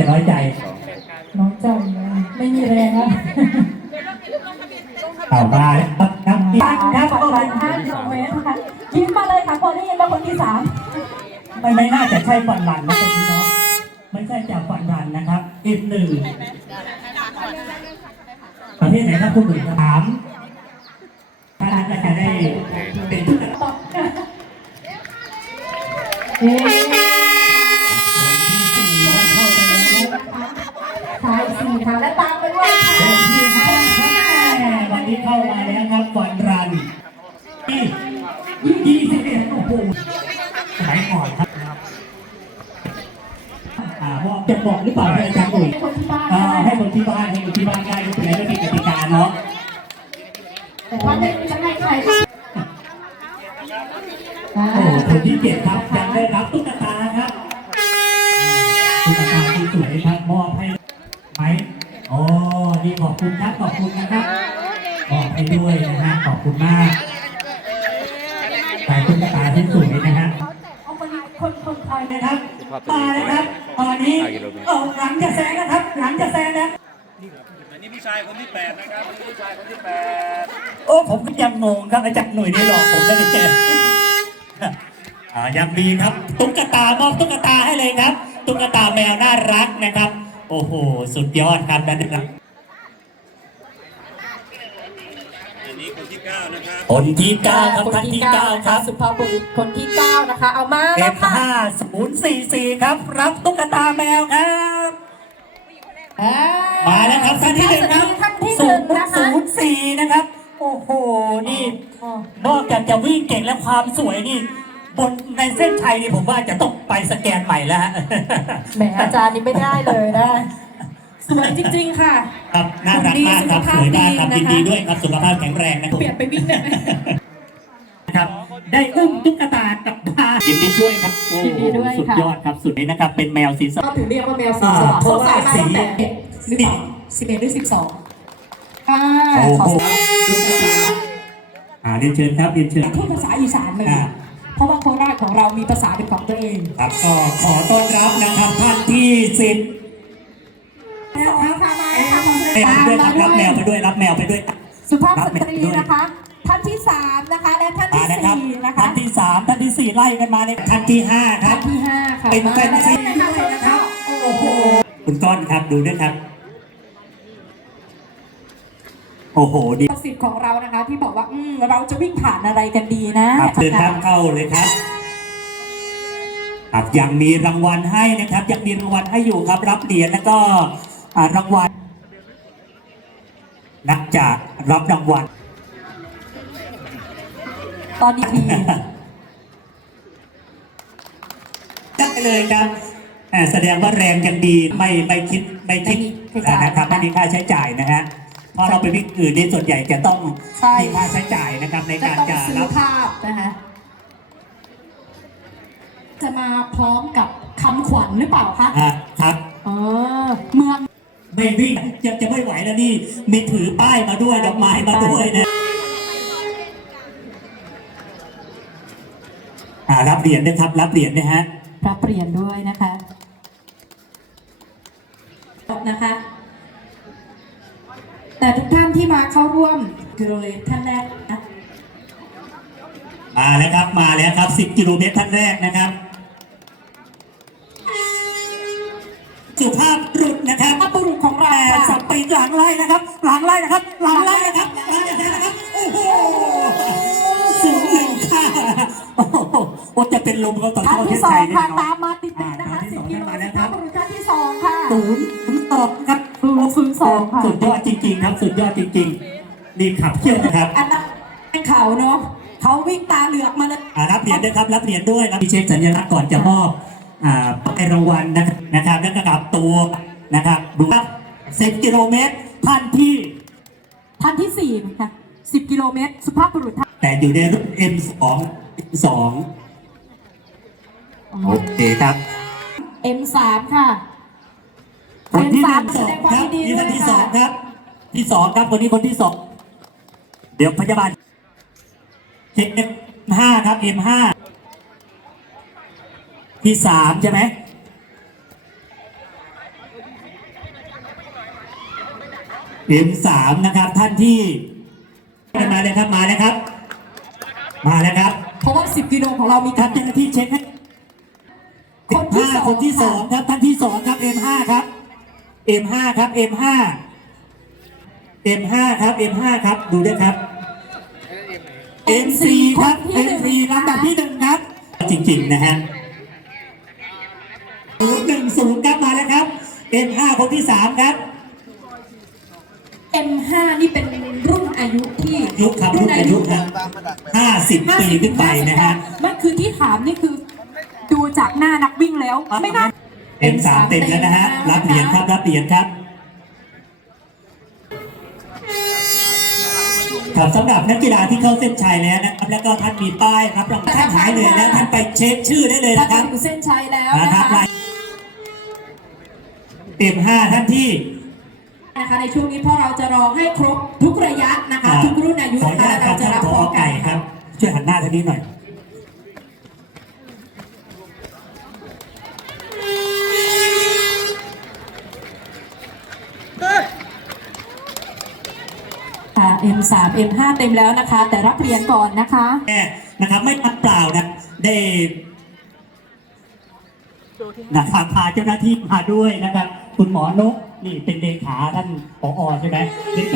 แต่น้อยใจ น้องเจ้าอีกแล้วไม่มีแรงแล้วเอามาครับครับคครัรับบประมาณ5กิโลเมตรนะคะยิ้มมาเลยค่ะพอได้ยินมาคนที่สามไม่ไม่น่าจะใช่ฟันรันนะคนนี้เนาะไม่ใช่จากฟันรันนะครับอีกหนึ่งประเทศไหนครับคุณหนุ่ยถามถ้านั้นก็จะได้เป็นผู้นำตอบเอ๊ ที่ยี่สิบเอ็ดโอ้โหสมัยก่อนครับอ่าบอกจะบอกหรือเปล่าให้อาจารย์หนุ่ยคนที่บ้านอ่าได้ให้คนที่บ้านให้คนที่บ้านได้ไม่เป็นไรไม่ผิดกติกาเนาะแต่ว่าไม่รู้จะให้ใครค่ะอ่าโอ้โหคนที่เจ็ดครับยังได้รับตุ๊กตาครับตุ๊กตาที่สวยครับมอบให้ไหมโอ้นี่ขอบคุณครับขอบคุณนะครับมอบให้ด้วยนะฮะขอบคุณมาก คนคนคอยนะครับมาเลยครับ ตอนนี้เออหลังจะแซงนะครับ หลังจะแซงนะอันนี้ผู้ชายคนที่แปดนะครับอันนี้ผู้ชายคนที่แปดโอ้ผมก็ยังงงครับอาจารย์หน่วยนี่หลอกผมนะเนี่ยอ่ายังมีครับตุ๊กตามอบตุ๊กตาให้เลยครับ ตุ๊กตาแมวน่ารักนะครับ โอ้โห สุดยอดครับนั่นนะครับ อันนี้คนที่เก้านะ ครับคนที่เก้าครับท่านที่เก้าครับ สุภาพบุรุษคนที่เก้านะคะ เอามาเอแล้วฟค่ะห้าศูนย์สี่สี่ครับ รับตุ๊กตาแมวครับ อ่ามาแล้วครับท่านที่หนึ่งครับท่านที่หศูนึ่นงย์นะคะศูนย์สี่นะครับ โอ้โห นี่นอกจากจะวิ่งเก่งและความสวยนี่ บนในเส้นชัยนี่ผมว่าจะต้องไปสแกนใหม่แล้วฮะ แหมอาจารย์นี่ไม่ได้เลยนะ สวยจริง ๆ ค่ะ ครับน่ารักมากครับสวยมากครับยินดีด้วยครับสุขภาพแข็งแรงนะครับเปลี่ยนไปวิ่งได้ไหมครับ ได้อุ้มตุ๊กตากลับบ้านยินดีด้วยครับโอ้ยินดีด้วยสุดค่ะยอดครับสุดนี้นะครับ เป็นแมวสีสก็ถือเรียกว่าแมวสีอ่าสว่างเพราะว่าสงสัยมาตั้งแต่สี หรือเปล่าสิบเอ็ดหรือสิบสองอ่าโอ้ขอโหตุ๊กตาอ่าเรียนเชิญครับเรียนเชิญ พูดภาษาอีสานเลยอ่า เพราะว่าโคราชของเรามีภาษาเป็นของตัวเอง ครับก็ขอต้อนรับนะครับท่านที่สิบสองค่ะมา ค่ะแมวไปด้วยครับรับแมวไปด้วยรับแมวไปด้วยสุภาพสตรีนะคะ ท่านที่สามนะคะ และท่านมาที่นะครับสี่นะคะท่านที่สามท่านที่สี่ไล่กันมาเลยท่านที่ห้าคท่ารับนที่ห้าค่ะเป็นมาแฟนแล้วซีนะคะด้วยนะครับโอ้โหคุณก้อนครับดูด้วยครับ โอ้โหดีสิทธิ์ของเรานะคะ ที่บอกว่าอืมเราจะวิ่งผ่านอะไรกันดีนะครับเชิญครับเข้าเลยครับครับยังมีรางวัลให้นะครับยังมีรางวัลให้อยู่ครับ รับเหรียญแล้วก็อ่ารางวัล นักจากรับรางวัลตอนนี้ทีได้เลยครับอ่าแสดงว่าแรงยังดีไม่ไม่คิดไม่คิดอ่านะครับไม่มีค่าใช้จ่ายนะฮะเพราะเราไปวิ่งอื่นนี่ส่วนใหญ่จะต้องใช่ มีค่าใช้จ่ายนะครับในจะการต้องจะซื้อรับภาพนะคะ จะมาพร้อมกับคำขวัญหรือเปล่าคะ อ่าครับ เออ เมืองไม่วิ่ง จะจะไม่ไหวแล้วนี่ มีถือป้ายมาด้วยดอกไม้มาด้วยนะอ่ารับเหรียญนะครับ รับเหรียญนะฮะรับเปลี่ยนด้วยนะคะนะคะ แต่ทุกท่านที่มาเข้าร่วมคือเลยท่านแรกนะมาแล้วครับมาแล้วครับ 10 กิโลเมตรท่านแรกนะครับ สุภาพบุรุษนะครับพระบุรุษของเราแต่สค่ะ ปีหลังไล่นะครับ หลังไล่นะครับ หลังไล่นะครับหลังจะแซงนะครับโอ้โหสูงหนึ่งค่ะโอ้โหโอ้จะเป็นลมก็ต่อท่านเข้าที่สองยแน่ค่ะนอนตามมาติดๆนะคะสิบท่านที่กิสองโลมาเมแล้วตรครับท่านที่สองค่ะศูนย์ถึงสองครับศูนย์ศูนย์สองค่ะสุดยอดจริงๆครับสุดยอดจริงๆนี่ขับเที่ยวนะครับอันนั้นเป็นเขาเนาะเขาวิ่งตาเหลือกมาเลยรับเหรียญด้วยครับรับเหรียญด้วยรับเช็คสัญลักษณ์ก่อนจะมอบอ่าป้ายรางวัลนะครับนะครับแล้วก็กลับตัวนะครับดูครับ 10 กิโลเมตร ท่านที่ ท่านที่สี่ค่ะสิบกิโลเมตร สุภาพบุรุษท่านแต่อยู่ในรุ่น M2 2โอเคครับ เอ็มสามค่ะ คนที่หนึ่งแสสอดงงความครับยินดีนี่ด้ท่าวนยที่สค่ะองครับ ที่สองครับคนนี้คนที่สองเดี๋ยวพยาบาลเช็คห้าครับ M5 ที่สามใช่ไหม M3 นะครับท่านที่มาเลยครับมาเลยครับ มาแล้วครับ เพราะว่า 10 กิโลของเรามีท่านเจ้าหน้าที่เช็คให้คนที่ห้าสองคนที่สองครับท่านที่สองครับ M5 ครับ M5 ครับ M5 M5 ครับ M5 ครับดูด้วยครับ M4 ครับ M4 ลำดับที่หนึ่งครับ จริงๆนะฮะศูนย์หนึ่งศูนย์ครับมาแล้วครับ M5 คนที่สามครับ M5 นี่เป็นรุ่นอายุที่ยุคครับรุ่นอายุครับห้าสิบปีขึ้นไปนะฮะไม่คือที่ถามนี่คือ ดูจากหน้านักวิ่งแล้ว ไม่น่า M3 เต็มแล้วนะฮะ รับเหรียญครับ รับเหรียญครับครับสำหรับนักกีฬาที่เข้าเส้นชัยแล้วนะครับ แล้วก็ท่านมีป้ายครับรองท่านหายเหนื่อยแล้วท่านไปเช็คชื่อได้เลยถ้านะครับถึงเส้นชัยแล้วนะนะครัคะบราย M5 ท่านที่ นะคะ ในช่วงนี้พอเราจะรอให้ครบทุกระยะนะคะทุกรุ่นอายุขออนะนุคะญาแล้วตคเรารับจะท่านรับผอพอกัไก่นครับช่วยหันหน้าทางนี้หน่อย ค่ะ M3 M5 เต็มแล้วนะคะ แต่รับเหรียญก่อนนะคะ แม่นะครับไม่ทักเปล่านะได้ นะครับพาเจ้าหน้าที่มาด้วยนะครับ คุณหมอนกนี่เป็นเลขาท่านผอใช่ไหมเป็น